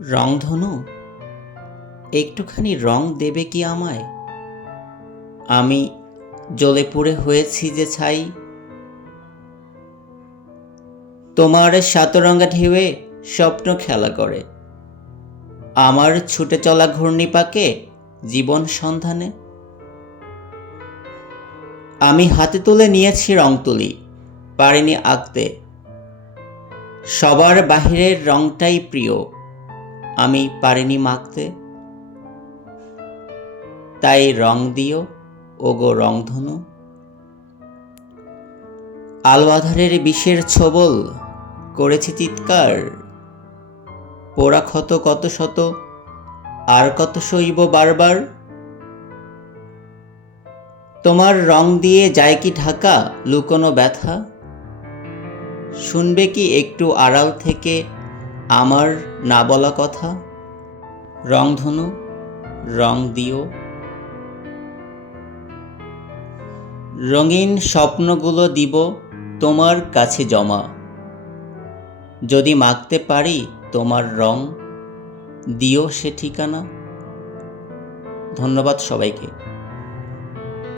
রংধনু, একটুখানি রং দেবে কি আমায়? আমি জ্বলে পুড়ে হয়েছি যে ছাই। তোমার সাতরঙা ঢেউয়ে স্বপ্ন খেলা করে, আমার ছুটে চলা ঘূর্ণিপাকে জীবন সন্ধানে। আমি হাতে তুলে নিয়েছি রং তুলি, পারিনি আঁকতে। সবার বাহিরের রংটাই প্রিয়, আমি পারিনি মাখতে। তাই রং দিও ওগো রংধনু। আলো আঁধারের বিষের ছোবল করেছি চিৎকার, পোড়া ক্ষত কত শত, আর কত সইব বারবার। তোমার রং দিয়ে যায় কি ঢাকা লুকোনো ব্যথা? শুনবে কি একটু আড়াল থেকে আমার না বলা কথা? রংধনু, রং দিও। রঙিন স্বপ্নগুলো দিব তোমার কাছে জমা, যদি মাখতে পারি তোমার রং, দিও সে ঠিকানা। ধন্যবাদ সবাইকে।